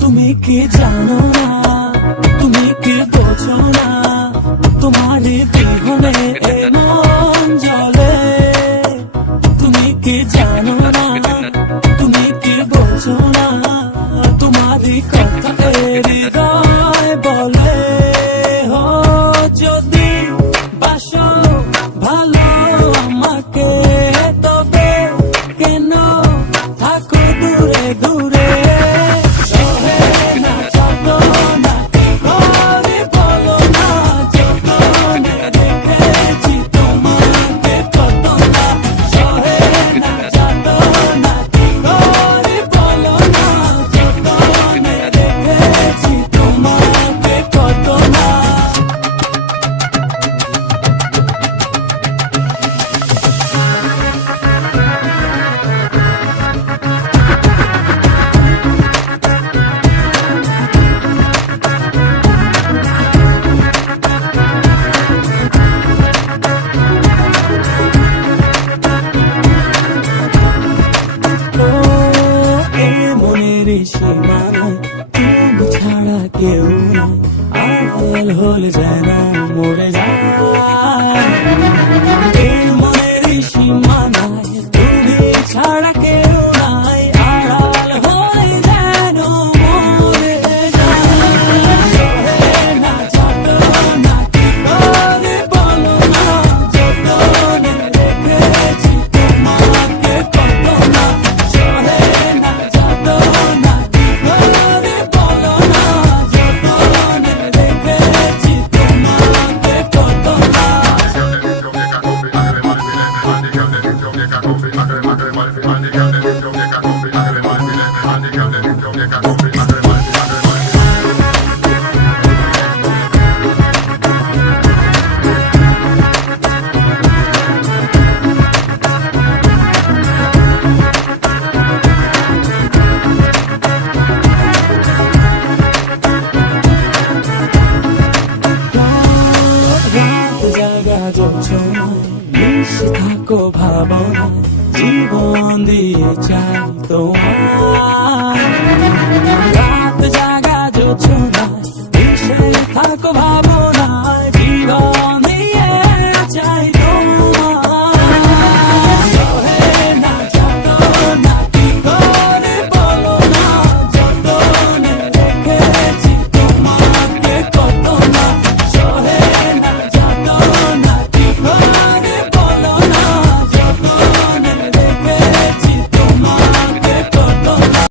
তুমি কি জানো না, তুমি কি বোঝো না, তোমার বিহনে এ মন জ্বলে। তুমি কি জানো না, তুমি কি বোঝো না, তোমারই কথা হৃদয় বলে। হো যদি বাসো ভালো আমাকে, তবে কেন থাকো দূরে দূরে। সীমানায় তুমি ছাড়া কেউ নাই, আড়াল হলে যেন মরে যায়। এই মনের সীমানায় তুমি ছাড়া কেউ নাই, আড়াল হলে যেন মরে যায়। না যত না কি করে বলো না, যতনে রেখেছি তোমাকে কত না। মিশে থাকো ভাবনা, জীবন দিয়ে চাই তোমার। রাত জাগা জোছনা